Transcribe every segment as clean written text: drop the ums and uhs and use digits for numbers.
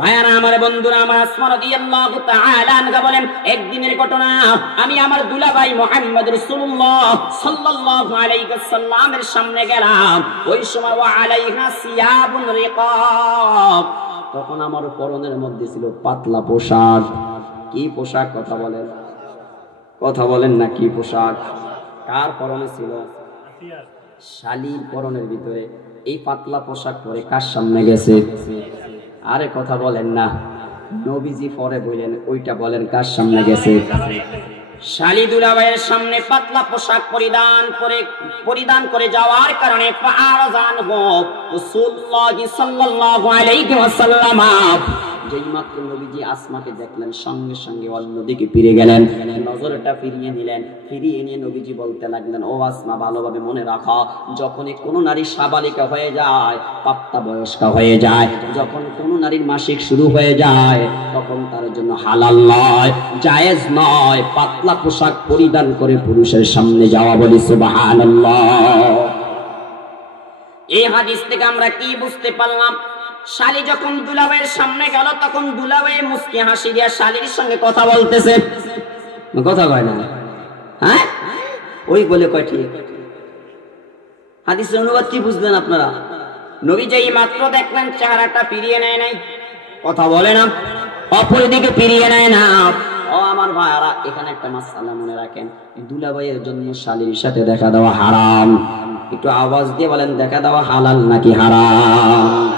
ভাইয়ারা আমার, বন্ধুরা আমার, আসমা রাদিয়াল্লাহু তাআলা আনহা বলেন, একদিনের ঘটনা, আমি আমার দুলাভাই মুহাম্মদ রাসূলুল্লাহ সাল্লাল্লাহু আলাইহি ওয়াসাল্লামের সামনে গেলাম। ওই সময় ওয়া আলাইহা সিয়াবুন রিকাব, তখন আমার পরনের মধ্যে ছিল পাতলা পোশাক। কি পোশাক? কথা বলেন না, কি পোশাক? কার পরনে ছিল? শালীর পরনের ভিতরে এই পাতলা পোশাক পরে কার সামনে গেছে? আরে কথা বলেন না, নবীজি পরে বললেন ওইটা বলেন কার সামনে গেছে? শালী দুলাভাইয়ের সামনে পাতলা পোশাক পরিধান করে যাওয়ার কারণে ফারাজান রাসূলুল্লাহ সাল্লাল্লাহু আলাইহি ওয়াসাল্লাম যেই মাত্র নবীজি আসমাকে দেখলেন, সঙ্গে সঙ্গে অন্যদিকে ফিরে গেলেন, নজরটা ফিরিয়ে নিলেন। ফিরিয়ে নিয়ে নবীজি বলতে লাগলেন, ও আসমা, ভালোভাবে মনে রাখো, যখনই কোনো নারী সাবালিকা হয়ে যায়, প্রাপ্তবয়স্কা হয়ে যায়, যখন কোনো নারীর মাসিক শুরু হয়ে যায়, তখন তার জন্য হালাল নয়, জায়েজ নয় পাতলা পোশাক পরিধান করে পুরুষের সামনে যাওয়া। বলি সুবহানাল্লাহ। এই হাদিস থেকে আমরা কি বুঝতে পারলাম? শালী যখন দুলাভাইয়ের সামনে গেল, তখন দুলাভাই মুস্কি হাসি দিয়া শালীর সঙ্গে কথা বলতেছে। কথা কয় না? হ্যাঁ, ওই বলে কয় ঠিক। হাদিসের অনুবাদ কি বুঝলেন আপনারা? নবী যেই মাত্র দেখলেন চেহারাটা ফিরিয়ে নেয় নাই, কথা বলে না, অপর দিকে ফিরিয়ে নেয় না। ও আমার ভাইরা, এখানে একটা মাসআলা মনে রাখেন, দুলাভাইয়ের জন্য শালীর সাথে দেখা দেওয়া হারাম। একটু আওয়াজ দিয়ে বলেন, দেখা দেওয়া হালাল নাকি হারাম?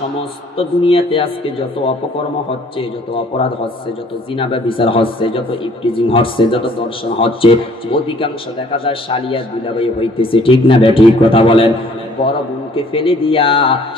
সমস্ত দুনিয়াতে আজকে যত অপকর্ম হচ্ছে, যত অপরাধ হচ্ছে, যত জিনা ব্যভিচার হচ্ছে, যত ইফটিজিং হচ্ছে, যত দর্শন হচ্ছে, অধিকাংশ দেখা যায় শালিয়া দুলাভাই হইতেছে। ঠিক না বেঠিক? কথা বলেন। বড় বোনকে ফেলে দিয়া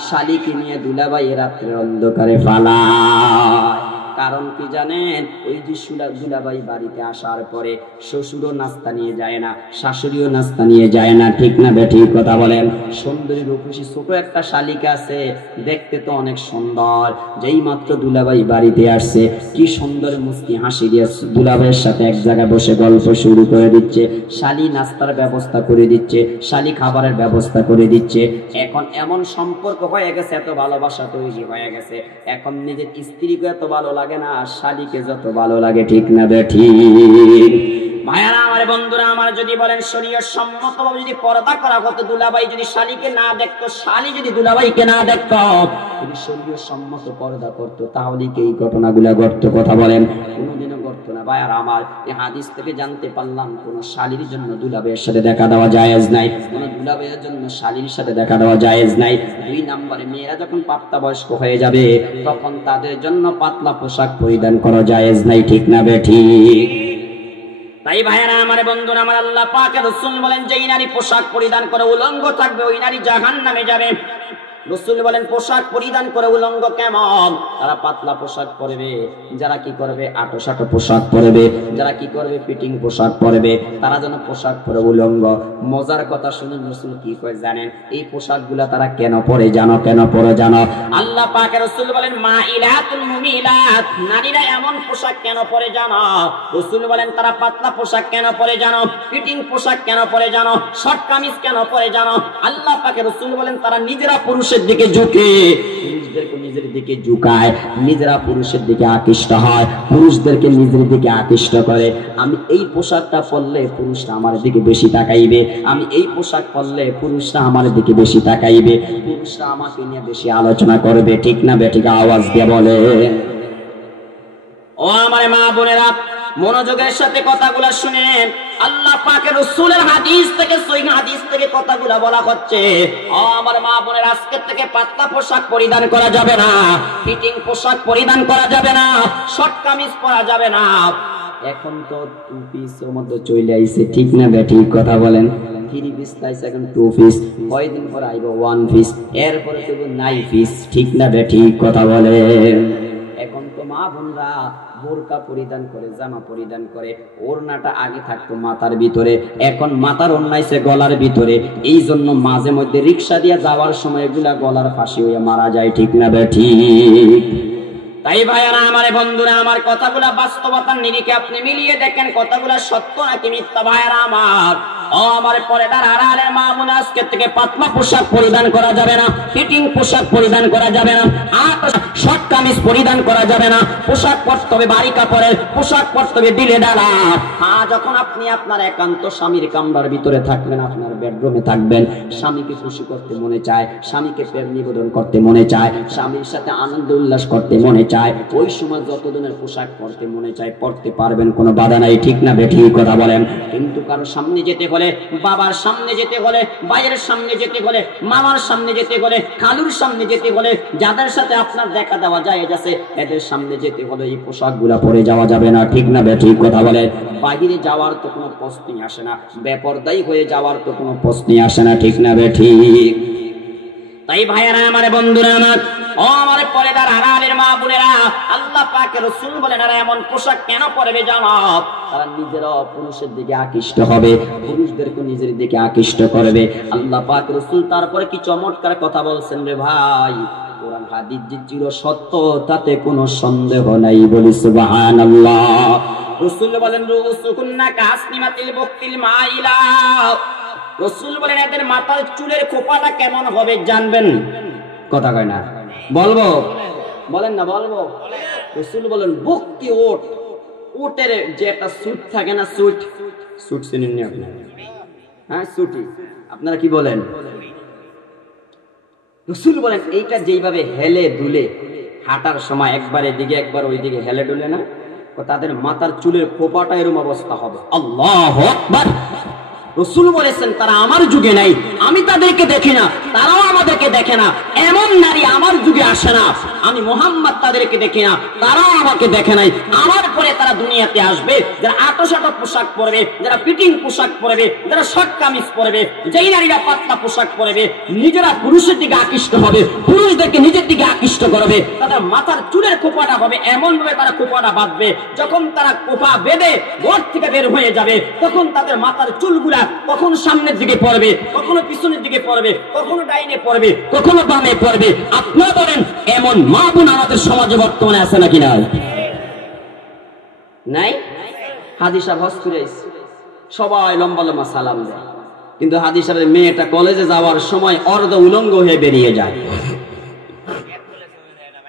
শালিকে নিয়ে দুলাভাই রাত্রে অন্ধকারে ফালায়। কারণ কি জানেন? ওই যে দুলাভাই বাড়িতে আসার পরে শ্বশুরও নাস্তা নিয়ে যায় না, শাশুড়িও নাস্তা নিয়ে যায় না। ঠিক না বেঠিক? কথা বলেন। সুন্দরী রূপসী ছোট একটা শালিকা আছে, দেখতে তো অনেক সুন্দর। যেই মাত্র দুলাভাই বাড়িতে আসছে, কি সুন্দর মুস্কি হাসি দিয়ে দুলাভাইয়ের সাথে এক জায়গায় বসে গল্প শুরু করে দিচ্ছে। শালি নাস্তার ব্যবস্থা করে দিচ্ছে, শালি খাবারের ব্যবস্থা করে দিচ্ছে। এখন এমন সম্পর্ক হয়ে গেছে, এত ভালোবাসা তৈরি হয়ে গেছে, এখন নিজের স্ত্রীকে এত ভালো লাগে না, শালীকে যত ভালো লাগে। ঠিক না বেঠিক? ভাইয়ারা আমার, বন্ধুরা আমার, যদি বলেন শরীয়ত সম্মতভাবে যদি পর্দা করা হতো, দুলাভাই যদি শালীকে না দেখতো, শালী যদি দুলাভাইকে না দেখতো, যদি শরীয়ত সম্মত পর্দা করতো, তাহলে কি এই ঘটনাগুলো ঘটতো? কথা বলেন। কোনোদিনও ঘটতো না। ভাইয়ারা আমার, এই হাদিস থেকে জানতে পারলাম, কোন শালীর জন্য দুলাভাইয়ের সাথে দেখা দেওয়া জায়েজ নাই, কোন দুলাভাইয়ের জন্য শালীর সাথে দেখা দেওয়া জায়েজ নাই। 2 নম্বরে, মেয়েরা যখন প্রাপ্তবয়স্ক হয়ে যাবে, তখন তাদের জন্য পাতলা পোশাক পরিধান করা জায়েজ নাই। ঠিক না বেঠিক? তাই ভাইয়ারা আমার, বন্ধুরা আমার, আল্লাহ পাকের রাসূল বলেন, যেই নারী পোশাক পরিধান করে উলঙ্গ থাকবে, ওই নারী জাহান্নামে যাবে। রাসূল বলেন, পোশাক পরিধান করে উলঙ্গ কেমন? তারা পাতলা পোশাক পরবে, যারা কি করবে আটো-সাটো পোশাক পরবে, যারা কি করবে ফিটিং পোশাক পরবে, তারা যেন পোশাক পরে উলঙ্গ। মজার কথা শুনুন, রাসূল কি কয় জানেন? এই পোশাকগুলা তারা কেন পরে জানো? কেন পরে জানো? আল্লাহ পাকের রাসূল বলেন, মাইলাতুল মুমিলাত, নারীরা এমন পোশাক কেন পরে জানো? রাসূল বলেন, তারা পাতলা পোশাক কেন পরে জানো? ফিটিং পোশাক কেন পরে জানো? শর্ট কামিজ কেন পরে জানো? আল্লাহ পাকের রাসূল বলেন, তারা নিজেরা পুরুষের দিকে ঝুঁকে, পুরুষদেরকে নিজের দিকে ঝুঁকায়, নিজেরা পুরুষের দিকে আকৃষ্ট হয়, পুরুষদেরকে নিজের দিকে আকৃষ্ট করে। আমি এই পোশাকটা পরলে পুরুষরা আমার দিকে বেশি তাকাইবে, আমি এই পোশাক পরলে পুরুষরা আমার দিকে বেশি তাকাইবে, পুরুষরা আমাকে নিয়ে বেশি আলোচনা করবে। ঠিক না বেঠিক? আওয়াজ দিয়ে বলে। ও আমার মা বোনেরা, মনোযোগের সাথে কথাগুলো শুনেন। আল্লাহ পাকের রাসূলের হাদিস থেকে, সহিহ হাদিস থেকে কথাগুলো বলা হচ্ছে। ও আমার মা বোনের, আজকে থেকে পাতলা পোশাক পরিধান করা যাবে না, ফিটিং পোশাক পরিধান করা যাবে না, শর্ট কামিজ পরা যাবে না। এখন তো 2 পিসের মধ্যে চলে আইছে। ঠিক না বেঠিক? কথা বলেন। 3 পিস তাইছে, এখন 2 পিস, কয়দিন পর আইব 1 পিস, এরপরে তো 9 পিস। ঠিক না বেঠিক? কথা বলেন। এখন তো মা বোনরা বোরকা পরিধান করে, জামা পরিধান করে, ওড়নাটা আগে থাকতো মাথার ভিতরে, এখন মাথার ওড়নাইছে গলার ভিতরে। এই জন্য মাঝে মধ্যে রিক্সা দিয়ে যাওয়ার সময় এগুলা গলার ফাঁসি হয়ে মারা যায়। ঠিক না বেঠিক? তাই ভাইয়ারা আমার, বন্ধুরা আমার, কথাগুলা বাস্তবতার নিরিখে আপনি মিলিয়ে দেখেন, কথাগুলা সত্য নাকি মিথ্যা। ভাইয়ারা আমার, ও আমার পর্দার আড়ালের মা বোন, আজকে থেকে পাতলা পোশাক পরিধান করা যাবে না, ফিটিং পোশাক পরিধান করা যাবে না, শর্ট কামিজ পরিধান করা যাবে না, পোশাক পরতে হবে বাড়ি কাপড়ের, পোশাক পরতে হবে ঢিলে ঢালা। যখন আপনি আপনার একান্ত স্বামীর কামরার ভিতরে থাকবেন, আপনার বেডরুমে থাকবেন, স্বামীকে খুশি করতে মনে চায়, স্বামীকে প্রেম নিবেদন করতে মনে চায়, স্বামীর সাথে আনন্দ উল্লাস করতে মনে চায়, ওই সময় যত ধরনের পোশাক পরতে মনে চায় পরতে পারবেন, কোনো বাধা নাই, ঠিক না বেঠিক কথা বলেন। কিন্তু কারো সামনে যেতে হলে, বাবার সামনে যেতে হলে, ভাইয়ের সামনে যেতে হলে, মামার সামনে যেতে হলে, খালুর সামনে যেতে হলে, যাদের সাথে আপনার দেখা দেওয়া যায় আছে, এদের সামনে যেতে হলে এই পোশাকগুলা পরে যাওয়া যাবে না, ঠিক না বেঠিক কথা বলে। বাহিরে যাওয়ার তো কোনো প্রশ্নই আসে না, বেপরদাই হয়ে যাওয়ার তো কোনো প্রশ্নই আসে না, ঠিক না বেঠিক? তাই ভাইয়েরা আমার, বন্ধুরা আমার, ও আমার পর্দার আড়ালের মা বোনেরা, আল্লাহ পাকের রাসূল বলেন, এরা এমন পোশাক কেন পরবে জানো? তারা নিজেরাও পুরুষের দিকে আকৃষ্ট হবে, পুরুষদেরকে নিজের দিকে আকৃষ্ট করবে। আল্লাহ পাকের রাসূল তারপরে কি চমৎকার কথা বলছেন রে ভাই, কোরআন হাদিস যে চির সত্য, তাতে কোনো সন্দেহ নাই, বলি সুবহানাল্লাহ। রাসূল বলেন, রুসুকুন্না কাসনিমাতিল বুক্তিল মাইলা। রাসূল বলেন, এদের মাথার চুলের খোপাটা কেমন হবে জানবেন? কথা কয় না, বলবো? বলেন না, বলবো? রাসূল বলেন, বুক্তি ওট, ওটের যে একটা সুট থাকে না, সুট, সুট চিনেন নি আপনারা? হ্যাঁ, সুটি, আপনারা কি বলেন? রাসূল বলেন, এইটা যেইভাবে হেলে দুলে হাঁটার সময় একবার এদিকে একবার ওইদিকে হেলে দুলে না, তাদের মাথার চুলের খোপাটা এরকম অবস্থা হবে। আল্লাহু আকবার। রাসূল বলেছেন, তারা আমার যুগে নাই, আমি তাদেরকে দেখি না, তারাও আমাদেরকে দেখে না, এমন নারী আমার যুগে আসে না। আমি মুহাম্মদ তাদেরকে দেখি না, তারাও আমাকে দেখে নাই। আমার পরে তারা দুনিয়াতে আসবে, যারা আটোসাটো পোশাক পরবে, যারা ফিটিং পোশাক পরবে, যারা শর্ট কামিজ পরবে, যেই নারীরা পাতলা পোশাক পরবে, নিজেরা পুরুষের দিকে আকৃষ্ট হবে, পুরুষদেরকে নিজের দিকে আকৃষ্ট করবে, তাদের মাথার চুলের খোপাটা হবে এমন ভাবে তারা খোপাটা বাঁধবে, যখন তারা খোপা বেঁধে ঘর থেকে বের হয়ে যাবে, তখন তাদের মাথার চুলগুলা কখনো সামনের দিকে পড়বে, কখনো পিছনের দিকে পড়বে, কখনো ডাইনে পড়বে, কখনো বামে পড়বে। আপনারা বলেন, এমন মা বোন আমাদের সমাজে বর্তমানে আছে নাকি নাই? নাই? হাজী সাহেব হজ করে সবাই লম্বা লম্বা সালাম দেয়, কিন্তু হাজী সাহেবের মেয়েটা কলেজে যাওয়ার সময় অর্ধ উলঙ্গ হয়ে বেরিয়ে যায়,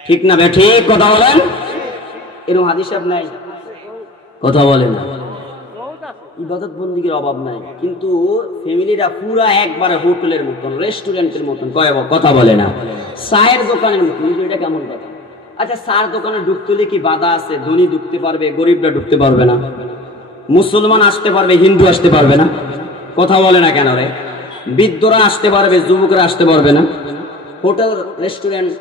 ঠিক না ঠিক কথা বলেন? এরকম হাজী সাহেব নাই? কথা বলেন না। ইবাদত বন্দিগির অভাব নাই, কিন্তু ফ্যামিলিরা পুরা একবারে হোটেলের মতন, রেস্টুরেন্টের মতন, কথা বলে না, চায়ের দোকানের মতন। এটা কেমন কথা? আচ্ছা, চায়ের দোকানে ঢুকতে হলে কি বাধা আছে? ধনী ঢুকতে পারবে, গরিবরা ঢুকতে পারবে না? মুসলমান আসতে পারবে, হিন্দু আসতে পারবে না? কথা বলে না কেন রে? বৃদ্ধরা আসতে পারবে, যুবকরা আসতে পারবে না? হোটেল, রেস্টুরেন্ট,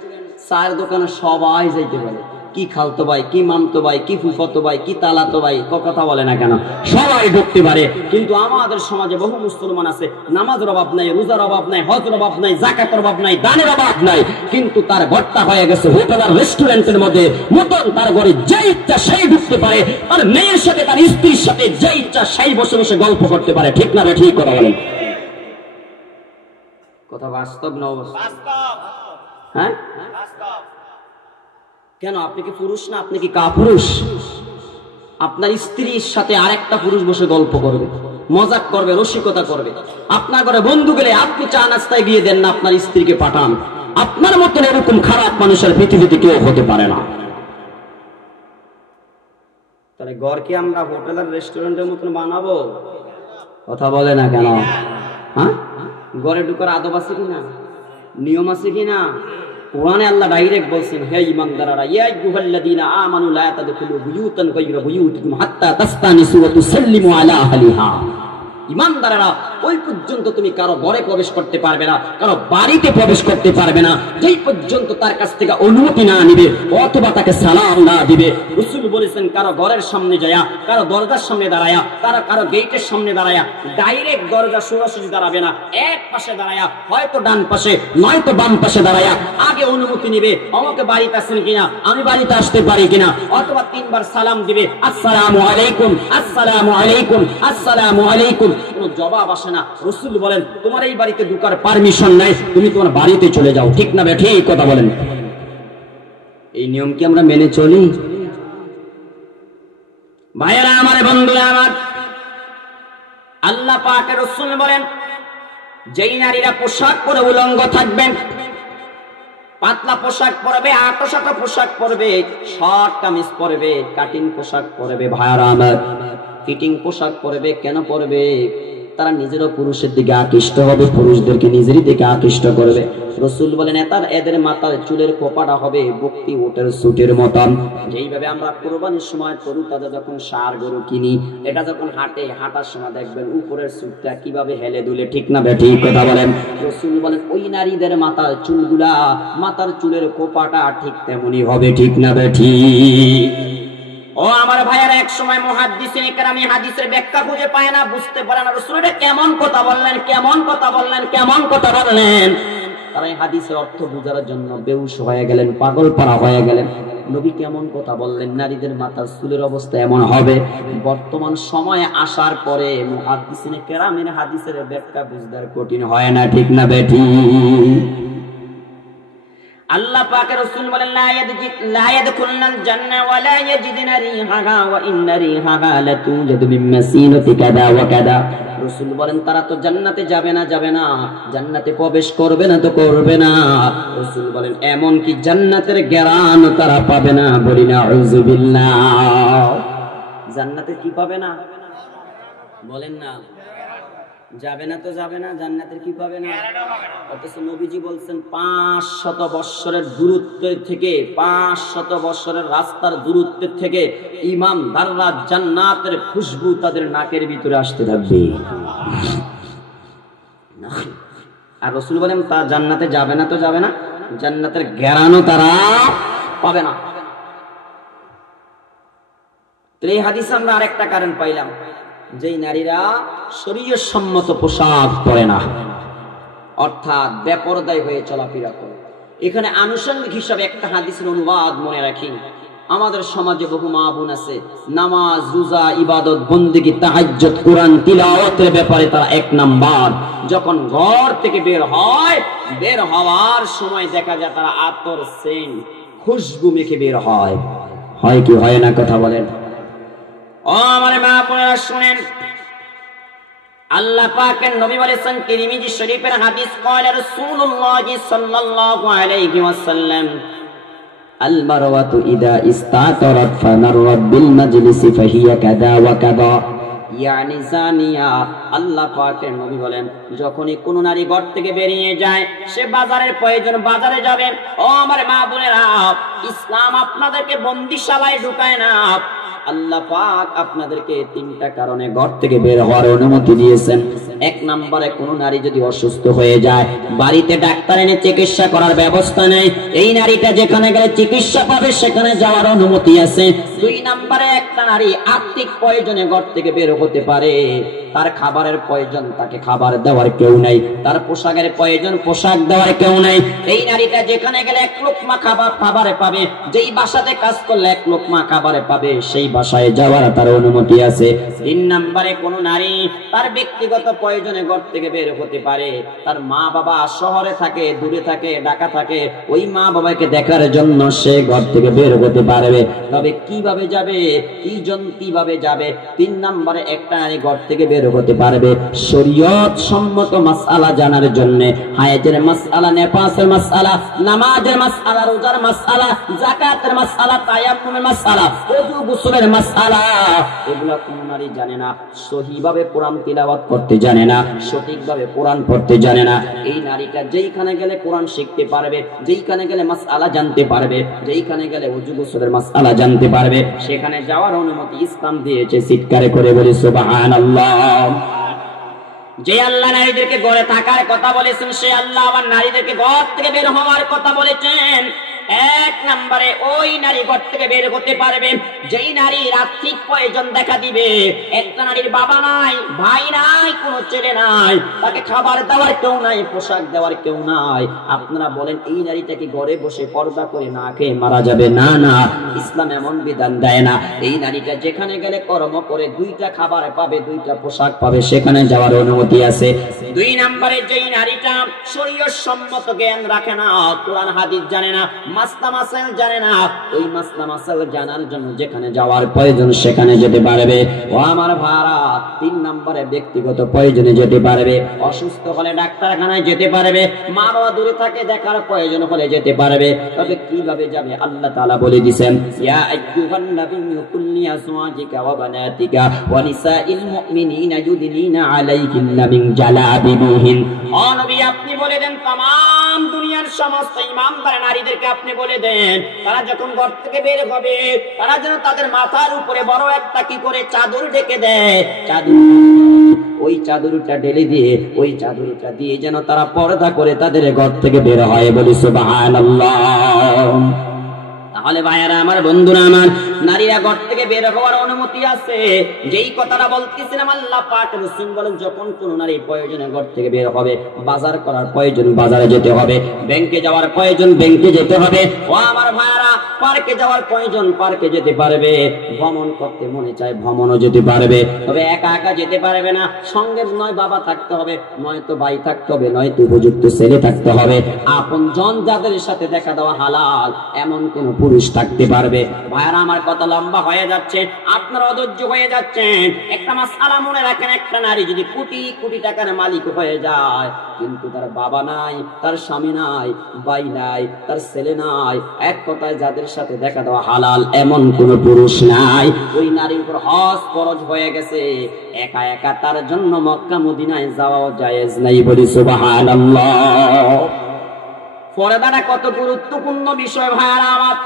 চায়ের দোকানে সবাই যাইতে পারে, কি খালতো ভাই, কি মামতো ভাই, কি ফুফাতো ভাই, কি তালাতো ভাই, কথা বলে না কেন? সবাই ঢুকতে পারে। কিন্তু আমাদের সমাজে বহু মুসলমান আছে, নামাজের অভাব নাই, রোজার অভাব নাই, হজের অভাব নাই, যাকাতের অভাব নাই, দানের অভাব নাই, কিন্তু তার ঘরটা হয়ে গেছে হোটেল আর রেস্টুরেন্টের মধ্যে মতন। তার ঘরে যে ইচ্ছা সেই ঢুকতে পারে, তার মেয়ের সাথে, তার স্ত্রীর সাথে যে ইচ্ছা সেই বসে বসে গল্প করতে পারে, ঠিক না? ঠিক কথা বলেন। কথা বাস্তব না বাস্তব? হ্যাঁ, কেন? আপনি কি পুরুষ না? আপনি কি কাপুরুষ? আপনার স্ত্রীর সাথে আরেকটা পুরুষ বসে গল্প করবে, মজাক করবে, রসিকতা করবে। আপনার ঘরে বন্ধু গেলে আপনি চা নাস্তায় গিয়ে দেন না, আপনার স্ত্রীকে পাঠান। আপনার মতন এরকম খারাপ মানুষের পৃথিবীতে কেউ হতে পারে না। তাহলে ঘর কি আমরা হোটেল আর রেস্টুরেন্টের মতন বানাবো? কথা বলে না কেন? হ্যাঁ, ঘরে ঢুকার আদব আছে কিনা, নিয়ম আছে কিনা? কোরআনে আল্লাহ ডাইরেক্ট বলছেন, হে ঈমানদাররা, ইয়া আইয়ুহাল্লাযীনা আমানু লা তাদখুলু বুয়ুতান গায়রা বুয়ুতিকুম হাত্তা তাস্তানিসু ওয়া তুসাল্লিমু আলা আহলিহা। ঈমানদাররা, ওই পর্যন্ত তুমি কারো ঘরে প্রবেশ করতে পারবে না, কারো বাড়িতে প্রবেশ করতে পারবে না, যেই পর্যন্ত তার কাছ থেকে অনুমতি না নিবে অথবা তাকে সালাম না দিবে। রাসূল বলেছেন, কারো ঘরের সামনে যায়া, কারো দরজার সামনে দাঁড়ায়া, কারো গেটের সামনে দাঁড়ায়া, ডাইরেক্ট দরজা সোজাসুজি দাঁড়াবে না, এক পাশে দাঁড়ায়া, হয়তো ডান পাশে নয়তো বাম পাশে দাঁড়ায়া আগে অনুমতি নিবে, আমাকে বাড়িতে আসেন কিনা, আমি বাড়িতে আসতে পারি কিনা, অথবা তিনবার সালাম দিবে, আসসালামু আলাইকুম, আসসালামু আলাইকুম, আসসালামু আলাইকুম। কোনো জবাব আসে না। রাসূল বলেন, তোমার এই বাড়িতে ঢোকার পারমিশন নাই, তুমি তোমার বাড়িতে চলে যাও, ঠিক না? ঠিক কথা বলেন। এই নিয়ম কি আমরা মেনে চলি? ভাইয়েরা আমার, বন্ধুরা আমার, আল্লাহ আল্লাহ পাকের রাসূল বলেন, যেই নারীরা পোশাক পরে উলঙ্গ থাকবেন, পাতলা পোশাক পরবে, আঁটো-সাঁটো পোশাক পরবে, শর্ট কামিজ পরবে, কাটিং পোশাক পরবে, ভাইরা আমার ফিটিং পোশাক পরবে, কেন পরবে? তারা নিজেরও পুরুষের দিকে আকৃষ্ট হবে, পুরুষদেরকে নিজেরই দিকে আকৃষ্ট করবে। রাসূল বলেন এদের মাথার চুলের কোপাটা হবে বকটি ওটের সুটের মতন। যেইভাবে আমরা কুরবানির সময় গরু তাজা যখন ষাঁড় গরু কিনি, এটা যখন হাঁটার সময় দেখবেন উপরের সুটটা কিভাবে হেলে দুলে, ঠিক না ঠিক কথা বলেন? রাসূল বলেন ওই নারীদের মাথার চুলগুলা, মাথার চুলের কোপাটা ঠিক তেমনি হবে, ঠিক না ঠিক? ও আমার ভাইয়ারা, এক সময় মুহাদ্দিসিন ইকরাম হাদিসের ব্যাখ্যা খুঁজে পায় না, বুঝতে পারে না রাসূল এটা কেমন কথা বললেন, কেমন কথা বললেন, কেমন কথা বললেন। তারা এই হাদিসের অর্থ বোঝার জন্য বেহুশ হয়ে গেলেন, পাগল পারা হয়ে গেলেন। নবী কেমন কথা বললেন, নারীদের মাথার চুলের অবস্থা এমন হবে। বর্তমান সময়ে আসার পরে মুহাদ্দিসিন ইকরামের হাদিসের ব্যাখ্যা বুঝতে কঠিন হয় না, ঠিক না বেঠিক? আল্লাহ পাকের রাসূল বলেন লা ইয়াদখুলনাল জান্নাহ ওয়া লা ইয়াজিদুনা রিহাহা ওয়া ইন্না রিহাহা লাতুজাদু মিন মাসিনাতি কাদা ওয়া কাদা। রাসূল বলেন তারা তো জান্নাতে যাবে না, জান্নাতে প্রবেশ করবে না তো করবে না। রাসূল বলেন এমন কি জান্নাতের ঘ্রাণ তারা পাবে না, বলি না আউযুবিল্লাহ। জান্নাতে কি পাবে না বলেন না? যাবে না তো যাবে না, জান্নাতের কি পাবে না? অথচ নবীজি বলছেন 500 বৎসরের দূরত্বের থেকে, 500 বৎসরের রাস্তার দূরত্বের থেকে ইমানদাররা জান্নাতের খুশবু তাদের নাকের ভিতরে আসতে থাকবে। আর রাসূল বলেন তা জান্নাতে যাবে না তো যাবে না, জান্নাতের ঘ্রাণও তারা পাবে না। তো এই হাদিসে আমরা আরেকটা কারণ পাইলাম, যেই নারীরা শরীয়ত সম্মত পোশাক পরে না, অর্থাৎ বেপরদায় হয়ে চলাফেরা করে। এখানে আনুষঙ্গিক হিসাবে একটা হাদিসের অনুবাদ মনে রাখি। আমাদের সমাজে বহু মা বোন আছে, নামাজ, রোজা, ইবাদত, বন্দেগী, তাহাজ্জুদ, কোরআন তিলাওয়াতের ব্যাপারে তারা এক নাম্বার। যখন ঘর থেকে বের হয়, বের হওয়ার সময় দেখা যায় তারা আতর, সেন্ট, খুশবু মেখে বের হয়। হয় কি হয় না কথা বলেন? ও আমার মা বোনেরা শুনেন, আল্লাহ পাকের নবী বলেছেন তিরমিজি শরীফের হাদিস, কয়লা রাসূলুল্লাহ সাল্লাল্লাহু আলাইহি ওয়াসাল্লাম আল মারওয়াতু ইদা ইস্তাতারাত ফামাররাত বিল মাজলিসি ফাহিয়া কাদা ওয়া কাদা, ইয়ানি জানিয়া। আল্লাহ পাকের নবী বলেন যখনই কোন নারী ঘর থেকে বেরিয়ে যায়, সে বাজারের প্রয়োজন বাজারে যাবে। ও আমার মা বোনেরা, ইসলাম আপনাদেরকে বন্দিশালায় ঢুকায় না। আল্লাহ পাক আপনাদেরকে 3টা কারণে ঘর থেকে বের হওয়ার অনুমতি দিয়েছেন। এক নম্বরে, কোন নারী যদি অসুস্থ হয়ে যায়, বাড়িতে ডাক্তার এনে চিকিৎসা করার ব্যবস্থা নেই, এই নারীটা যেখানে গেলে চিকিৎসা পাবে সেখানে যাওয়ার অনুমতি আছে। 2 নম্বরে, একটা নারী আর্থিক প্রয়োজনে ঘর থেকে বের হতে পারে, তার খাবারের প্রয়োজন, তাকে খাবার দেওয়ার কেউ নাই, তার পোশাকের প্রয়োজন, পোশাক দেওয়ার কেউ নাই। এই নারীটা যেখানে গেলে 1 লোকমা খাবারে পাবে, যেই বাসাতে কাজ করলে 1 লোকমা খাবারে পাবে, সেই বাসায় যাওয়ার তার অনুমতি আছে। 3 নম্বরে, কোন নারী তার ব্যক্তিগত প্রয়োজনে ঘর থেকে বের হতে পারে, তার মা বাবা শহরে থাকে, দূরে থাকে, ঢাকা থাকে, ওই মা বাবাকে দেখার জন্য সে ঘর থেকে বের হতে পারবে। তবে কিভাবে যাবে, কিভাবে যাবে? 3 নম্বরে, একটা নারী ঘর থেকে বের হতে পারবে শরীয়ত সম্মত মাসআলা জানার জন্য। হায়াতের মাসআলা, নেফাসের মাসআলা, নামাজের মাসআলা, রোজার মাসআলা, যাকাতের মাসআলা, তায়াম্মুমের মাসআলা, ওযু গোসলের মাসআলা, এগুলো কোন নারী জানে না। সহিভাবে কোরআন তিলাওয়াত করতে জানে না, সঠিকভাবে কোরআন পড়তে জানে না। এই নারীটা যেইখানে গেলে কোরআন শিখতে পারবে, যেইখানে গেলে মাসআলা জানতে পারবে, যেইখানে গেলে ওযু গোসলের মাসআলা জানতে পারবে, সেখানে যাওয়ার অনুমতি ইসলাম দিয়েছে। চিৎকারে করে বলি সুবহানাল্লাহ। যে আল্লাহ নারীদেরকে ঘরে থাকার কথা বলেছেন, সে আল্লাহ আবার নারীদেরকে ঘর থেকে বের হওয়ার কথা বলেছেন। 1 নম্বরে, ওই নারী ঘর থেকে বের হতে পারবে যেই নারীর আর্থিক প্রয়োজন দেখা দিবে। একটা নারীর বাবা নাই, ভাই নাই, কোনো ছেলে নাই, তাকে খাবার দেওয়ার কেউ নাই, পোশাক দেওয়ার কেউ নাই। আপনারা বলেন এই নারীটা কি ঘরে বসে পর্দা করে না খেয়ে মারা যাবে? না না, ইসলাম এমন বিধান দেয় না। এই নারীটা যেখানে গেলে কর্ম করে দুইটা খাবার পাবে, দুইটা পোশাক পাবে, সেখানে যাওয়ার অনুমতি আছে। 2 নম্বরে যেই নারীটা শরীয়ত সম্মত জ্ঞান রাখে না, কোরআন হাদিস জানে না, মাসলা মাসাইল জানে না, ওই মাসলা মাসাইল জানার জন্য যেখানে যাওয়ার প্রয়োজন সেখানে যেতে পারবে। ও আমার ভাড়া 3 নম্বরে ব্যক্তিগত প্রয়োজনে যেতে পারবে, অসুস্থ হলে ডাক্তারখানায় যেতে পারবে, মা বাবা দূরে থাকে দেখার প্রয়োজন হলে যেতে পারবে। তবে কিভাবে যাবে আল্লাহ তাআলা বলে দিবেন, ইয়া আইয়ুহান নাবিয়্যু কুল লিআজওয়াজিকা ওয়া বানাতিকা ওয়া নিসাইল মুমিনিনা ইউদনিনা আলাইহিন্না মিন জালাবিবিহিন। ও নবী আপনি বলে দেন तमाम দুনিয়ার সমস্ত ইমানদার নারীদেরকে আপনি বলে দেন, তারা যখন ঘর থেকে বের হবে তারা যেন তাদের মাথার উপরে বড় একটা কি করে চাদর ঢেকে দেয়, চাদর, ওই চাদরটা ঢেলে দিয়ে ওই চাদরটা দিয়ে যেন তারা পর্দা করে তাদের ঘর থেকে বের হয়। বলি সুবহানাল্লাহ। তাহলে ভাইয়ারা আমার, বন্ধুরা আমার, নারীরা ঘর থেকে বের হওয়ার অনুমতি আছে। যেই কথাটা বলতেছিলাম, আল্লাহ পাক রাসূল বলেন যখন কোন নারী প্রয়োজনে ঘর থেকে বের হবে, বাজার করার প্রয়োজন বাজারে যেতে হবে, ব্যাংকে যাওয়ার প্রয়োজন ব্যাংকে যেতে হবে। ও আমার ভাইয়ারা, পার্কে যাওয়ার প্রয়োজন পার্কে যেতে পারবে, ভ্রমণ করতে মনে চায় ভ্রমণও যেতে পারবে। তবে একা একা যেতে পারবে না, সঙ্গে নয় বাবা থাকতে হবে, নয়তো ভাই থাকতে হবে, নয়তো উপযুক্ত ছেলে থাকতে হবে। আপনজন যাদের সাথে দেখা দেওয়া হালাল এমন কোন পুরুষ থাকতে পারবে। ভাইয়ারা আমার, কথা লম্বা হয়ে যাচ্ছে, আপনারা অধৈর্য হয়ে যাচ্ছেন। একটা মাসআলা মনে রাখেন, একটা নারী যদি কোটি কোটি টাকার মালিক হয়ে যায় কিন্তু তার বাবা নাই, তার স্বামী নাই, ভাই নাই, তার ছেলে নাই, এক কথায় যাদের সাথে দেখা দেওয়া হালাল এমন কোন পুরুষ নাই, ওই নারীর উপর হজ ফরজ হয়ে গেছে। একা একা তার জন্য মক্কা মদিনায় যাওয়াও জায়েজ নাই। বলি সুবহানাল্লাহ। পর্দাটা কত গুরুত্বপূর্ণ বিষয় ভাইয়ারা আমার।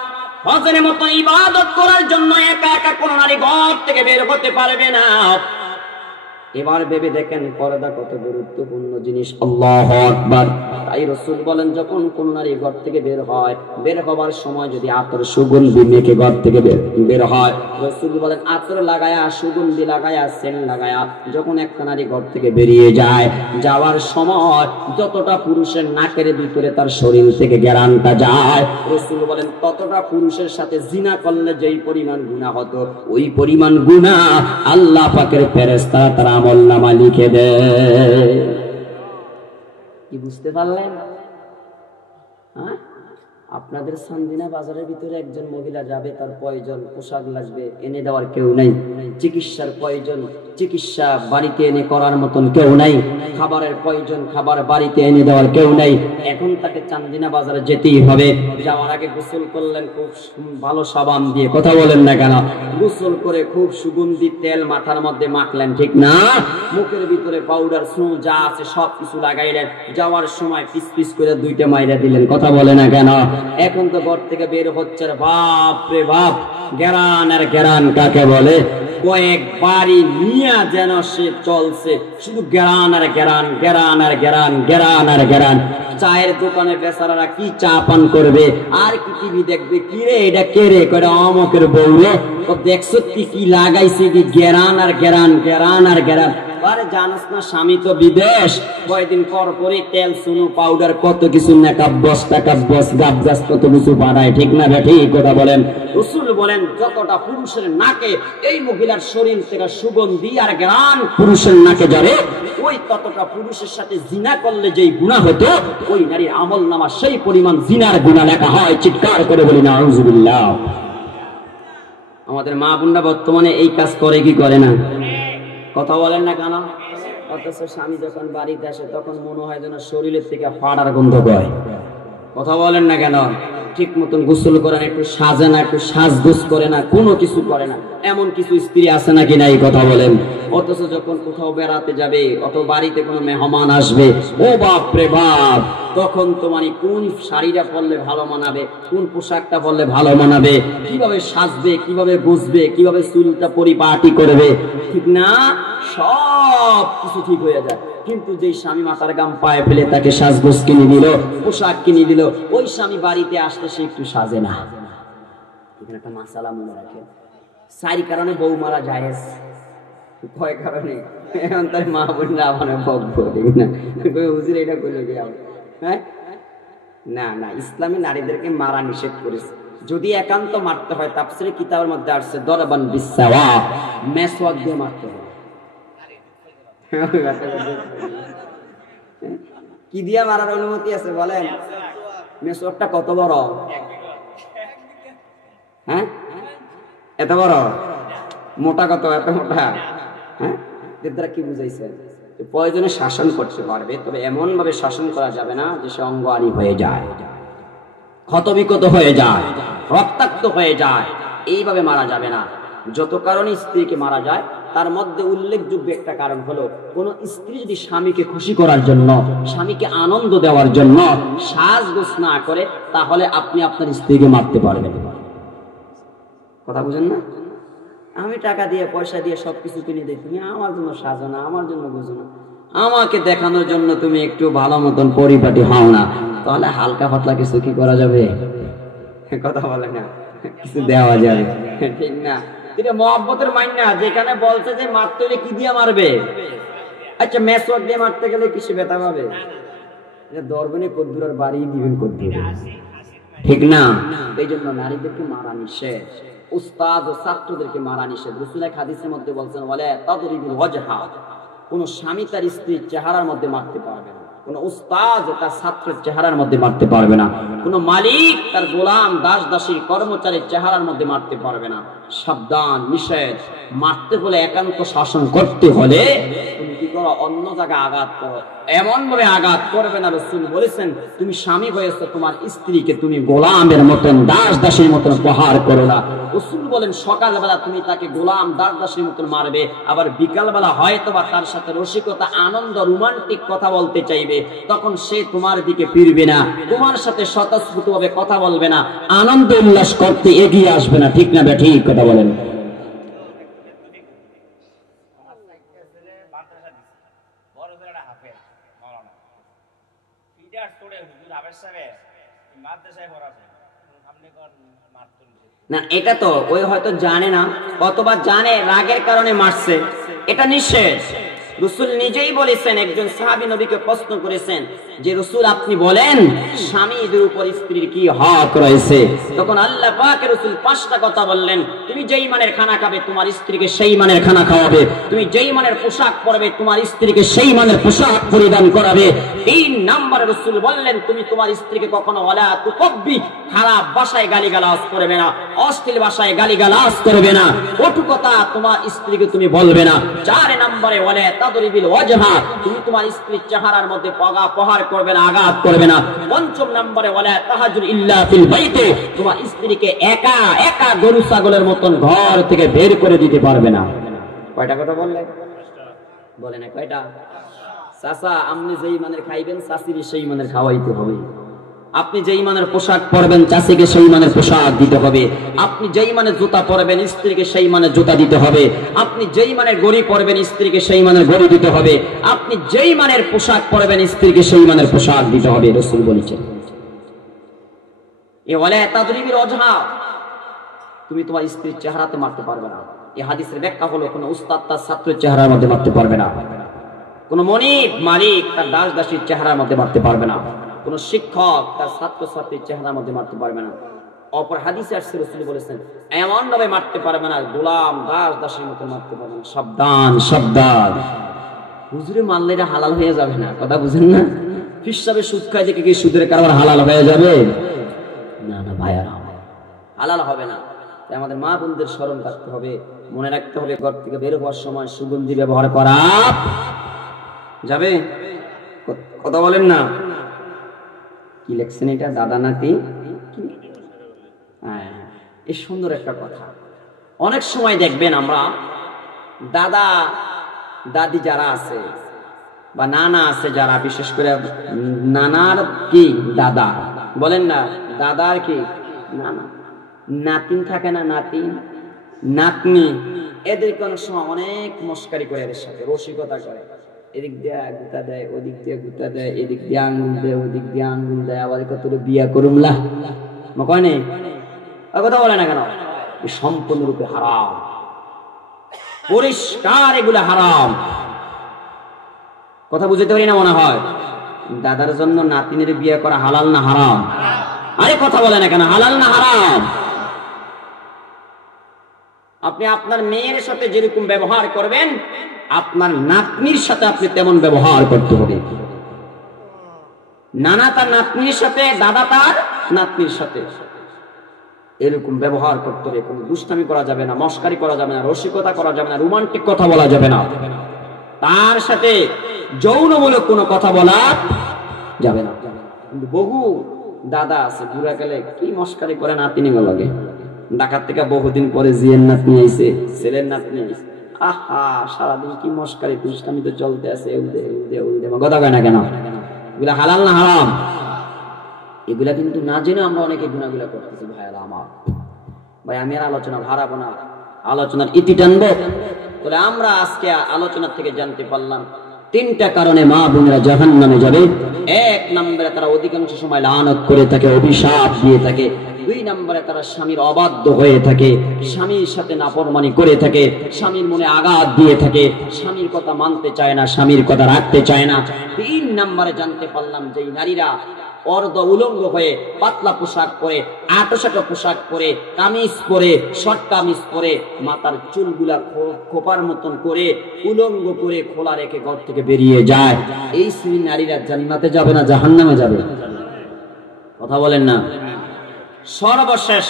হজের মতো ইবাদত করার জন্য একা একা কোন নারী ঘর থেকে বের হতে পারবে না। এবার ভেবে দেখেন পর্দা কত গুরুত্বপূর্ণ জিনিস। আল্লাহু আকবার। তাই রাসূল বলেন যখন কোন নারী ঘর থেকে বের হয়, বের হবার সময় যদি আতর সুগন্ধি মেখে ঘর থেকে বের হয়, রাসূল বলেন আতর লাগায়া, সুগন্ধি লাগায়া, সেন্ট লাগায়া যখন একটা নারী ঘর থেকে বেরিয়ে যায়, যাওয়ার সময় যতটা পুরুষের নাকের ভিতরে তার শরীর থেকে ঘ্রাণটা যায়, রাসূল বলেন ততটা পুরুষের সাথে জিনা করলে যেই পরিমাণ গুনাহ হতো, ওই পরিমাণ গুনাহ আল্লাহ পাকের ফেরেশতারা তারা আমলনামা লিখে দেয়। কি বুঝতে পারলেন? হ্যাঁ, আপনাদের সান্দিনা বাজারের ভিতরে একজন মহিলা যাবে, তার প্রয়োজন পোশাক লাগবে, এনে দেওয়ার কেউ নাই। চিকিৎসার প্রয়োজন, চিকিৎসা বাড়িতে এনে করার মতন কেউ নাই। খাবারের প্রয়োজন, খাবার বাড়িতে এনে দেওয়ার কেউ নাই। এখন তাকে চান্দিনা বাজারে যেতেই হবে। যাওয়ার আগে গোসল করলেন খুব ভালো সাবান দিয়ে, কথা বলেন না কেন? গোসল করে খুব সুগন্ধি তেল মাথার মধ্যে মাখলেন, ঠিক না? মুখের ভিতরে পাউডার স্নো যা আছে সব কিছু লাগাইলেন। যাওয়ার সময় পিস পিস করে 2টা মাইরা দিলেন, কথা বলে না কেন? এখন তো ঘর থেকে বের হচ্ছে, বাপ রে বাপ, গেরান আর গেরান কাকে বলে? কয়েক বাড়ি নিয়ে যেন সে চলছে, শুধু গেরান আর গেরান, গেরান আর গেরান, গেরান আর গেরান। চায়ের দোকানে বেচারারা কি চা পান করবে আর কি টিভি দেখবে? কি রে এটা কে রে? কয়টা অমকের বউ রে, তো দেখছো কি লাগাইছে, কি গেরান আর গেরান, গেরান আর গেরান। আরে জানাস না স্বামী তো বিদেশ, কয়েকদিন পর পরে তেল সুনু পাউডার কত কিছু, মেকআপ বস, টাকআপ বস, গাবগাছ কত কিছু বাড়ায়, ঠিক না বেঠি? কথা বলেন। রাসূল বলেন যতটা পুরুষের নাকে এই মহিলার শরীর থেকে সুগন্ধি আর ঘ্রাণ পুরুষের নাকে যাবে, ওই ততটা পুরুষের সাথে জিনা করলে যেই গুনাহ হতো, ওই নারীর আমলনামা সেই পরিমাণ জিনার গুনাহ লেখা হয়। চিৎকার করে বলি না আউযুবিল্লাহ। আমাদের মা বোনরা বর্তমানে এই কাজ করে কি করে না? কথা বলেন না কেন? অথচ স্বামী যখন বাড়িতে আসে তখন মনে হয় যেন শরীরের থেকে ফাটার গন্ধ বয়। কথা বলেন না কেন? ঠিক মতন গোসল করে না, একটু সাজে না, একটু সাজগোজ করে না, কোনো কিছু করে না। এমন কিছু স্ত্রী আছে নাকি নাই? কথা বলেন। অথচ যখন কোথাও বেড়াতে যাবে, অত বাড়িতে কোনো মেহমান আসবে, ও বাপ রে বাপ, তখন তো মানে কোন শাড়িটা পরলে ভালো মানাবে, কোন পোশাকটা পরলে ভালো মানাবে, কিভাবে সাজবে, কিভাবে গুছবে, কিভাবে চুলটা পরিপাটি করবে, ঠিক না? সব কিছু ঠিক হয়ে যায়। কিন্তু যেই স্বামী মাথার গাম পায়ে ফেলে তাকে সাজগোজ কিনে দিল, পোশাক কিনে দিল, ওই স্বামী বাড়িতে আসলে সে একটু সাজে না। এখানে একটা মাসালা মনে রাখেন, 4 কারণে বউ মারা জায়েজ। কয় কারণে? এখন তার মা বোনরা আমার বকবো, ঠিক না? হুজুর এটা করলে কি? হ্যাঁ, না না, ইসলামে নারীদেরকে মারা নিষেধ করেছে। যদি একান্ত মারতে হয় তাফসীরের কিতাবের মধ্যে আসছে দরবান বিসওয়াক, মেসওয়াক দিয়ে মারতে হয়। কি দিয়ে মারার অনুমতি আছে বলেন? মেসওয়াকটা কত বড়? হ্যাঁ, এত বড়? মোটা কত? এত মোটা? হ্যাঁ, এর দ্বারা কি বুঝাইছেন? প্রয়োজনে শাসন করতে পারবে, তবে এমন ভাবে শাসন করা যাবে না যে সে অঙ্গহানি হয়ে যায়, ক্ষতবিক্ষত হয়ে যায়, রক্তাক্ত হয়ে যায়। এইভাবে মারা যাবে না। যত কারণে স্ত্রীকে মারা যায় তার মধ্যে উল্লেখযোগ্য একটা কারণ হলো, কোন স্ত্রী যদি স্বামীকে খুশি করার জন্য, স্বামীকে আনন্দ দেওয়ার জন্য সাজগোজ না করে, তাহলে আপনি আপনার স্ত্রীকে মারতে পারবেন। কথা বুঝেন না? আমি টাকা দিয়ে পয়সা দিয়ে সবকিছু কিনে দিই, তুমি আমার জন্য সাজো না, আমার জন্য বুঝো না, আমাকে দেখানোর জন্য তুমি একটু ভালো মতন পরিপাটি হও না, তাহলে হালকা পাতলা কিছু কি করা যাবে? কথা বলে না, কিছু দেওয়া যাবে, ঠিক না? এটা মহব্বতের মাইন না। যেখানে বলছে যে মারতে হলে কি দিয়ে মারবে? আচ্ছা, মেসওয়াক দিয়ে মারতে গেলে কিছু ব্যথা পাবে? দরবেনে কদ্দুর আর বাড়ি দিবেন কদ্দুর, ঠিক না? এই জন্য নারীদেরকে মারা নিষেধ, উস্তাদ ও ছাত্রদেরকে মারা নিষেধ। রাসূল এক হাদিসের মধ্যে বলছেন, ওয়ালা তাদরিবুল ওয়াজহা, কোন স্বামী তার স্ত্রীর চেহারার মধ্যে মারতে পারবে না, কোন উস্তাদ তার ছাত্রের চেহারার মধ্যে মারতে পারবে না, কোন মালিক তার গোলাম দাস দাসী কর্মচারীর চেহারার মধ্যে মারতে পারবে না। সাবধান, নিষেধ। মারতে হলে একান্ত শাসন করতে হলে তুমি কি করো? অন্য জায়গায় আঘাত করো, এমন ভাবে আঘাত করবে না। রাসূল বলেছেন, তুমি স্বামী হয়েছো, তোমার স্ত্রীকে তুমি গোলামের মতন দাস দাসীর মতন প্রহার করো না। রাসূল বলেন, সকালবেলা তুমি তাকে গোলাম দাস দাসীর মতন মারবে, আবার বিকালবেলা হয়তোবা তার সাথে রসিকতা, আনন্দ, রোমান্টিক কথা বলতে চাইবে, তখন সে তোমার দিকে ফিরবে না, তোমার সাথে স্বতঃস্ফূর্তভাবে কথা বলবে না, আনন্দ উল্লাস করতে এগিয়ে আসবে না। ঠিক না? ঠিক কথা বলেন। না, এটা তো ওই হয়তো জানে না, অথবা জানে রাগের কারণে মারছে, এটা নিষেধ। রাসূল নিজেই বলেছেন, একজন সাহাবী নবীকে প্রশ্ন করেছেন যে রাসূল আপনি বলেন স্বামীদের উপর স্ত্রীর কি হক রয়েছে? তখন আল্লাহ পাকের রাসূল 5টা কথা বললেন। তুমি যেই মানের খানা খাবে তোমার স্ত্রীকে সেই মানের খানা খাওয়াবে, তুমি যেই মানের পোশাক পরবে তোমার স্ত্রীকে সেই মানের পোশাক পরিধান করাবে। 3 নম্বরে রাসূল বললেন, তুমি তোমার স্ত্রীকে কখনো ওয়ালা তুকব্বি, খারাপ ভাষায় গালিগালাজ করবে না, অশ্লীল ভাষায় গালিগালাজ করবে না, কটু কথা তোমার স্ত্রীকে তুমি বলবে না। 4 নম্বরে ওয়ালা তাদরিবিল ওয়াজহা, তুমি তোমার স্ত্রীর চেহারার মধ্যে প্রহার করবে না, আঘাত করবে না। 5 নম্বরে ওয়ালা তাহাজুর ইল্লা ফিল বাইতে, তোমার স্ত্রীকে একা একা গরু ছাগলের মতন ঘর থেকে বের করে দিতে পারবে না। কয়টা কথা বললেন? বলে না কয়টা? চাচা, আপনি যেই মানের খাইবেন চাচিকে সেই মানের খাওয়াইতে হবে। আপনি যেই মানের পোশাক পরবেন চাচিকে সেই মানের পোশাক দিতে হবে। আপনি যেই মানের জুতা পরবেন স্ত্রীকে সেই মানের জুতা দিতে হবে। আপনি যেই মানের ঘড়ি পরবেন স্ত্রীকে সেই মানের ঘড়ি দিতে হবে। আপনি যেই মানের পোশাক পরবেন স্ত্রীকে সেই মানের পোশাক দিতে হবে। রাসূল বলেছেন, এ ওয়ালা তাদরিবিল ওয়াজহা, তুমি তোমার স্ত্রীর চেহারাতে মারতে পারবে না। এই হাদিসের ব্যাখ্যা হলো, কোন উস্তাদ তার ছাত্রের চেহারার মধ্যে মারতে পারবে না, কোন মনিব মালিক তার দাস দাসীর চেহারার মধ্যে মারতে পারবে না, কোন শিক্ষক তার ছাত্র ছাত্রীর চেহারার মধ্যে মারতে পারবে না। অপর হাদিসে আসছে রাসূল বলেছেন, এমন ভাবে মারতে পারবে না, গোলাম দাস দাসীর মতো মারতে পারবে না। সাবধান, সাবধান। হুজুরে মারলে এটা হালাল হয়ে যাবে না, কথা বুঝেন না? হিসাবে সুদ খায় দেখে কি সুদের কারবার হালাল হয়ে যাবে? না না ভাইয়ারা, হালাল হবে না। তাই আমাদের মা বোনদের স্মরণ রাখতে হবে, মনে রাখতে হবে, ঘর থেকে বের হওয়ার সময় সুগন্ধি ব্যবহার করা যাবে। কথা বলেন না? কি লেখছেন এটা? দাদা নাতি, এই সুন্দর একটা কথা। অনেক সময় দেখবেন আমরা দাদা দাদি যারা আছে বা নানা আছে যারা, বিশেষ করে নানার কি দাদা বলেন না, দাদার কি নানা, নাতিন থাকে না, নাতিন নাতনি, এদেরকে অনেক সময় অনেক মস্কারি করে, এদের সাথে রসিকতা করে। এদিক দিয়ে গুতা দেয়, ওদিক দিয়ে গুতা দেয়, এদিক দিয়ে আঙ্গুল দেয়, ওদিক দিয়ে আঙ্গুল দেয়, আবার কত বিয়া করুমলা কয় নেই, কথা বলে না কেন? সম্পূর্ণরূপে হারাম, পরিষ্কার এগুলো হারাম। কথা বুঝতে পারি না মনে হয়? দাদার জন্য নাতিনের বিয়ে করা হালাল না হারাম? আরে কথা বলে না কেন, হালাল না হারাম? আপনি আপনার মেয়ের সাথে যেরকম ব্যবহার করবেন, আপনার নাতনির সাথে আপনি তেমন ব্যবহার করতে হবে। নানা তার নাতনির সাথে, দাদা তার নাতনির সাথে এরকম ব্যবহার করতে হবে। কোনো দুষ্টামি করা যাবে না, মস্কারি করা যাবে না, রসিকতা করা যাবে না, রোমান্টিক কথা বলা যাবে না, তার সাথে যৌনমূলক কোনো কথা বলা যাবে না। কিন্তু বহু দাদা আছে বুড়া কালে কি মস্কারি করে নাতিনি লাগে, ঢাকার থেকে বহুদিন পরে জিয়ের নাতনি আইছে, ছেলের নাতনি আইছে, আহা সারাদিন কি মস্কারি দুষ্টামি তো চলতে আছে, কথা কয় না কেন? এগুলা হালাল না হারাম? এগুলা কিন্তু না জেনে আমরা অনেকে গুনাহগুলা করতেছি। ভাইরা আমার, ভাই আমি আর আলোচনা হারাবো না, আলোচনার ইতি টানবো। তবে আমরা আজকে আলোচনা থেকে জানতে পারলাম তিনটা কারণে মা বোনেরা জাহান্নামে যাবে। এক নম্বরে তারা অধিকাংশ সময় লানত করে থাকে, অভিশাপ দিয়ে থাকে। দুই নম্বরে তারা স্বামীর অবাধ্য হয়ে থাকে, স্বামীর সাথে নাফরমানি করে থাকে, স্বামীর মনে আঘাত দিয়ে থাকে, স্বামীর কথা মানতে চায় না, স্বামীর কথা রাখতে চায় না। তিন নম্বরে জানতে পারলাম যে নারীরা অর্ধ উলঙ্গ হয়ে পাতলা পোশাক পরে, আটোসাটো পোশাক পরে, কামিজ পরে, শর্ট কামিজ পরে, মাথার চুলগুলা খোপার মতন করে উলঙ্গ করে খোলা রেখে ঘর থেকে বেরিয়ে যায়। এই শ্রেণীর নারীরা জান্নাতে যাবে না জাহান্নামে যাবে? কথা বলেন না? সর্বশেষ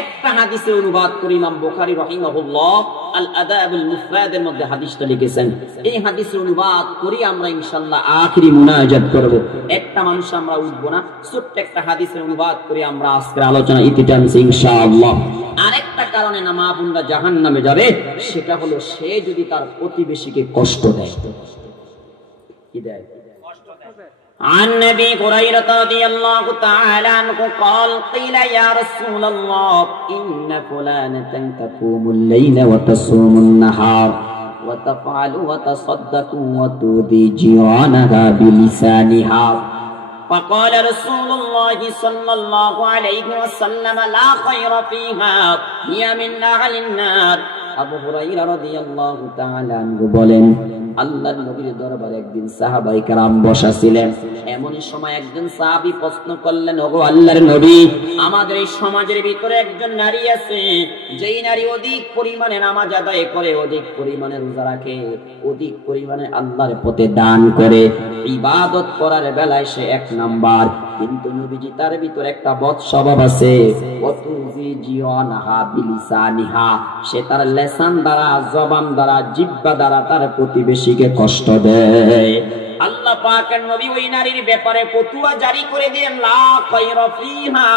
একটা হাদিসের অনুবাদ করে ইমাম বুখারী রাহিমাহুল্লাহ আল আদাবুল মুফরাদের মধ্যে হাদিসটা লিখেছেন। এই হাদিসের অনুবাদ করি আমরা ইনশাআল্লাহ আখিরি মুনাজাত করব। একটা মানুষ আমরা উঠব না, ছোট্ট একটা হাদিসের অনুবাদ করে আমরা আজকের আলোচনা ইতি টানছি ইনশাআল্লাহ। আরেকটা কারণে না মা বোনরা জাহান্নামে যাবে, সেটা হলো সে যদি তার প্রতিবেশীকে কষ্ট দেয়। কি দেয়? عن أبي هريرة رضي الله تعالى عنه قال قيل يا رسول الله إن فلانة تقوم الليل وتصوم النهار وتفعل وتصدق وتؤذي جيرانها بلسانها فقال رسول الله صلى الله عليه وسلم لا خير فيها هي من أهل النار। আবু হুরায়রা রাদিয়াল্লাহু তাআলা আনহু বলেন, আল্লাহর নবীর দরবারে একদিন সাহাবায়ে কেরাম বসা ছিলেন। এমন সময় একজন সাহাবী প্রশ্ন করলেন, ওগো আল্লাহর নবী, আমাদের এই সমাজের ভিতরে একজন নারী আছে, যেই নারী অধিক পরিমাণে নামাজ আদায় করে, অধিক পরিমাণে রোজা রাখে, অধিক পরিমাণে আল্লাহর পথে দান করে, ইবাদত করার বেলায় সে এক নাম্বার, কিন্তু নবীজি তার ভিতরে একটা বদ স্বভাব আছে, ওয়াতুজি জিওয়ানাহা বিলিসানিহা, সে তার লেসান দ্বারা, জবান দ্বারা, জিহ্বা দ্বারা তার প্রতিবেশীকে কষ্ট দেয়। আল্লাহ পাকের নবী ওই নারীর ব্যাপারে ফতোয়া জারি করে দেন, লা খায়রা ফিহা,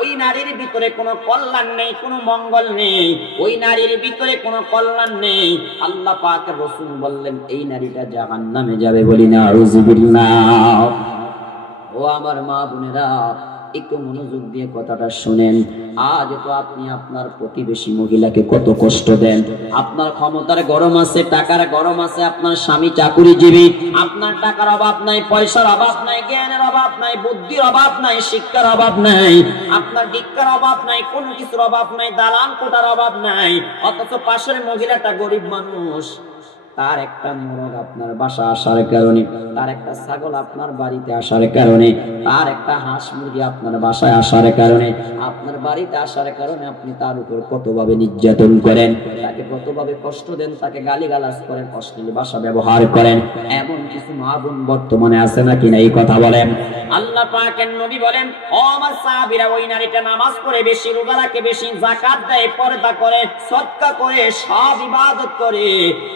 ওই নারীর ভিতরে কোনো কল্যাণ নেই, কোনো মঙ্গল নেই, ওই নারীর ভিতরে কোনো কল্যাণ নেই। আল্লাহ পাকের রাসূল বললেন এই নারীটা জাহান্নামে যাবে। বলি না আউযুবিল্লাহ। ও আমার মা বোনেরা, একটু মনোযোগ দিয়ে কথাটা শুনেন। আজ তো আপনি আপনার প্রতিবেশী মহিলাকে কত কষ্ট দেন। আপনার ক্ষমতার গরম আছে, টাকার গরম আছে, আপনার স্বামী চাকুরিজীবী, আপনার টাকার অভাব নাই, পয়সার অভাব নাই, জ্ঞানের অভাব নাই, বুদ্ধির অভাব নাই, শিক্ষার অভাব নাই, আপনার দীক্ষার অভাব নাই, কোনো কিছুর অভাব নাই, দালান কোটার অভাব নাই, অথচ পাশের মহিলাটা গরিব মানুষ, তার একটা মোরগ আপনার বাসা আসার কারণে, তার একটা ছাগল আপনার বাড়িতে আসার কারণে, তার একটা হাঁস মুরগি আপনার বাসায় আসার কারণে, আপনার বাড়িতে আসার কারণে আপনি তার উপর কতভাবে নির্যাতন করেন, তাকে কতভাবে কষ্ট দেন, তাকে গালিগালাজ করেন, অশ্লীল ভাষা ব্যবহার করেন। এমন কিছু মা বোন বর্তমানে আছে নাকি না? এই কথা বলেন। আল্লাহ পাকের নবী বলেন, ও আমার সাহাবীরা, ওই নারীটা নামাজ পড়ে বেশি, রোজা রাখে বেশি, যাকাত দেয়, পর্দা করে, সদকা করে, সব ইবাদত করে,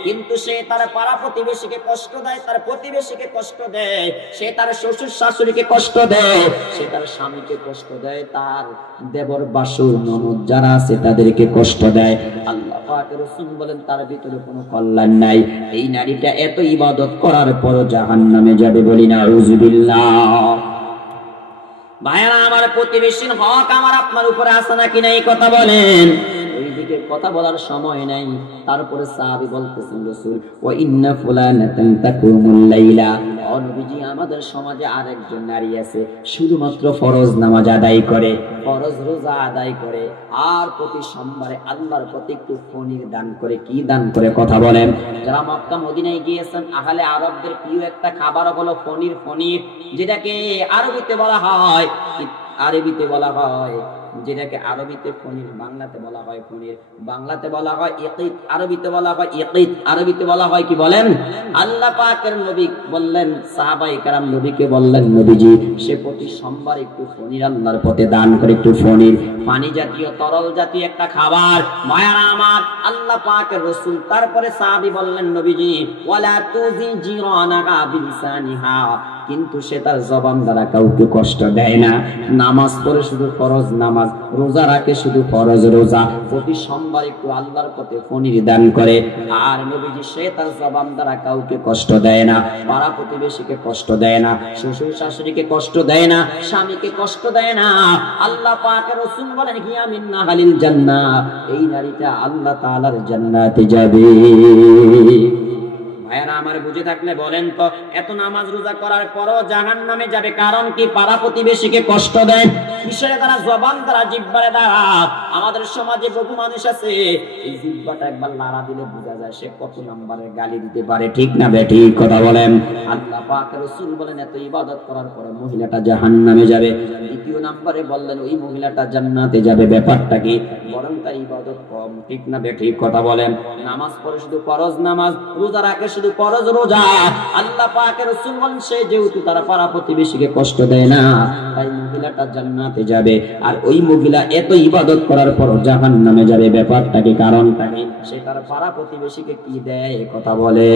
কিন্তু সে তার পাড়া প্রতিবেশীকে কষ্ট দেয়, তার প্রতিবেশীকে কষ্ট দেয়, সে তার শ্বশুর শাশুড়িকে কষ্ট দেয়, সে তার স্বামীকে কষ্ট দেয়, তার দেবর বাসুর ননদ যারা আছে তাদেরকে কষ্ট দেয়। আল্লাহ পাকের রাসূল বলেন তার ভিতরে কোনো কল্যাণ নাই। এই নারীটা এত ইবাদত করার পর জাহান্নামে যাবে। বলি না আউযুবিল্লাহ। ভাইরা আমার, প্রতিবেশীর হক আমার আপনার উপরে আছে নাকি না? এই কথা বলেন। ওইদিকে কথা বলার সময় নাই। তারপরে সাহাবী বলতেছেন, রাসূল ওয়া ইন্না ফুলানাতান তাকুমুল লাইলা, ও নবীজি, আমাদের সমাজে আরেকজন নারী আছে, শুধুমাত্র ফরজ নামাজ আদায় করে, ফরজ রোজা আদায় করে, আর প্রতি সোমবারে আল্লাহর প্রতি একটু ফনির দান করে। কি দান করে? কথা বলেন। যারা মক্কা মদিনায় গিয়েছেন, আহলে আরবদের প্রিয় একটা খাবার হলো ফনির। ফনির যেটাকে আরবিতে বলা হয় আরবিতে বলা হয়, যেটাকে আরবিতে ফনির, বাংলাতে বলা হয় ফনির, বাংলাতে বলা হয় ইকিত, আরবিতে বলা হয় ইকিত, আরবিতে বলা হয় কি বলেন? আল্লাহ পাকের নবী বললেন, সাহাবায়ে কেরাম নবীকে বললেন, নবীজি সে প্রতি সোমবার একটু ফনির আল্লাহর পথে দান করে, একটু ফনির, পানি জাতীয় তরল জাতীয় একটা খাবার। মায়ারা আমার, আল্লাহ পাকের রাসূল তারপরে সাহাবী বললেন, নবীজি ওয়ালা তুজি জিরানাহা বিলিসানিহা, কিন্তু সে তার জবান দ্বারা কাউকে কষ্ট দেয় না। নামাজ পড়ে শুধু ফরজ নামাজ, রোজা রাখে শুধু ফরজ রোজা, প্রতি সোমবার একটু আল্লাহর পথে ফনির দান করে। আর নবীজি সে তার জবান দ্বারা কাউকে কষ্ট দেয় না, পাড়া প্রতিবেশীকে কষ্ট দেয় না, শ্বশুর শাশুড়িকে কষ্ট দেয় না, স্বামীকে কষ্ট দেয় না। আল্লাহ পাকের রাসূল বলেন, হিয়া মিন নাহালিল জান্নাহ, এই নারীটা আল্লাহ তাআলার জান্নাতে যাবে। ভাইয়ারা আমার, বুঝে থাকলে বলেন তো, এত নামাজ রোজা করার পরও জাহান্নামে যাবে কারণ কি? পাড়া প্রতিবেশীকে কষ্ট দেয়, কিসের দ্বারা? জবান দ্বারা, জিহ্বার দ্বারা। আমাদের সমাজে বহু মানুষ আছে, এই জিহ্বাটা একবার নাড়া দিলে বোঝা যায় সে কত নম্বরের গালি দিতে পারে, ঠিক না বেঠিক কথা বলেন? আল্লাহ পাক রাসূল বলেন, এত ইবাদত করার পরে মহিলাটা জাহান্নামে যাবে। দ্বিতীয় নম্বরে বললেন, ওই মহিলাটা জান্নাতে যাবে। ব্যাপারটা কি? বরং তার ইবাদত কম, ঠিক না বেঠিক কথা বলেন? নামাজ পড়ে শুধু ফরজ নামাজ, রোজা রাখে শুধু ফরজ রোজা। আল্লাহ পাকের রাসূল বলেন, সে যেহেতু তারা পাড়া প্রতিবেশীকে কষ্ট দেয় না, তাই মহিলাটা জান্নাতে যাবে। আর ওই মহিলা এত ইবাদত করার পর জাহান্নামে যাবে। ব্যাপারটা কি? কারণটা কি? সে তার পাড়া প্রতিবেশীকে কি দেয়? কথা বলে।